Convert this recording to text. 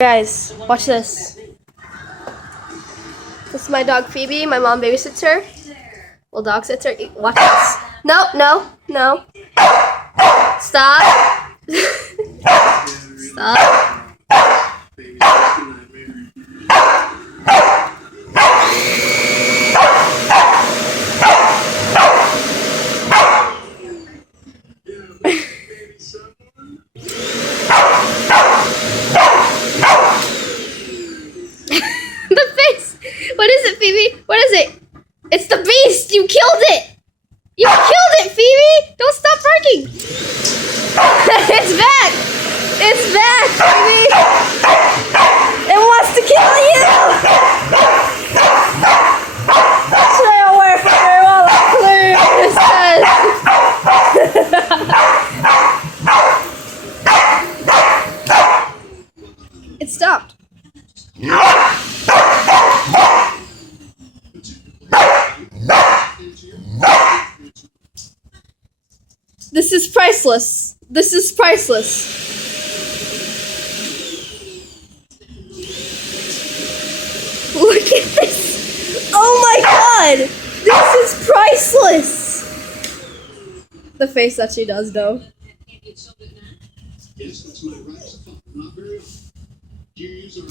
Guys, watch this. This is my dog Phoebe. My mom babysits her. Well, dog sits her. Watch this. No, no, no. Stop. Stop. The face! What is it, Phoebe? What is it? It's the beast! You killed it! You killed it, Phoebe! Don't stop barking! It's back! It's back, Phoebe! It wants to kill you! Stay away from me while I clear this. It stopped. This is priceless. This is priceless. Look at this. Oh my god. This is priceless. The face that she does, though. Yes, that's my right. Not very often. Do you use our